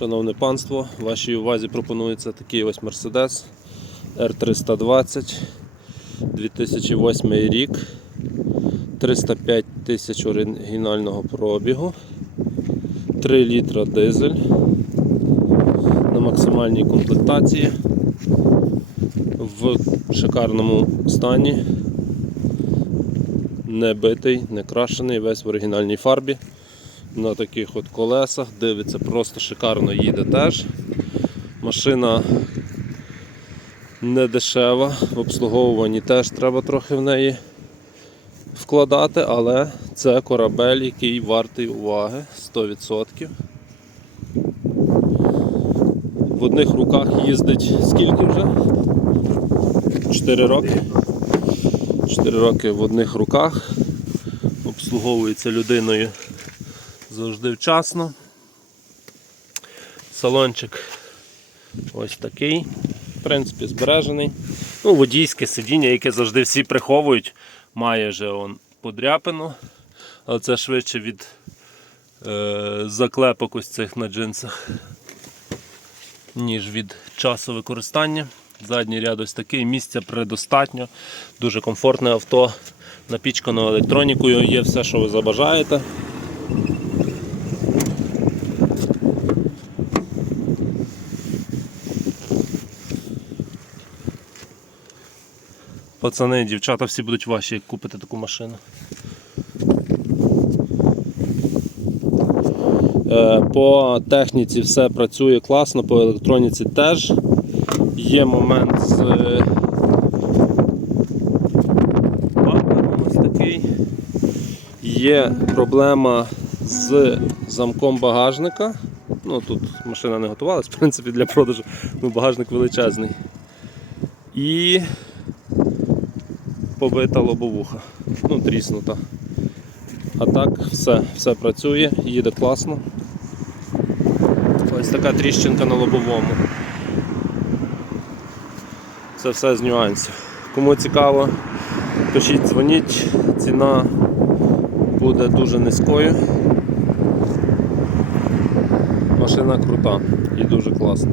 Шановне панство, вашій увазі пропонується такий ось Mercedes R320 2008 рік, 305 тисяч оригінального пробігу, 3 літра дизель на максимальній комплектації в шикарному стані, не битий, не крашений, весь в оригінальній фарбі на таких от колесах, дивиться просто шикарно їде теж. Машина не дешева, в обслуговуванні теж треба трохи в неї вкладати, але це корабель, який вартий уваги 100%. В одних руках їздить скільки вже? 4 роки. 4 роки в одних руках. Обслуговується людиною завжди вчасно. Салончик ось такий, в принципі, збережений. Ну, водійське сидіння, яке завжди всі приховують, має вже он подряпину, але це швидше від е, заклепок ось цих на джинсах, ніж від часу використання. Задній ряд ось такий, місця предостатньо, дуже комфортне авто, напічкано електронікою, є все, що ви забажаєте. Пацани, дівчата всі будуть ваші, як купите таку машину. Е, По техніці все працює класно, по електроніці теж. Є момент з е, бампером ось такий. Є проблема з замком багажника. Ну, тут машина не готувалась, в принципі, для продажу, ну, багажник величезний. І побита лобовуха. Ну, тріснута. А так все, все працює, їде класно. Ось така тріщинка на лобовому. Це все з нюансів. Кому цікаво, пишіть, дзвоніть, ціна буде дуже низькою. Машина крута і дуже класна.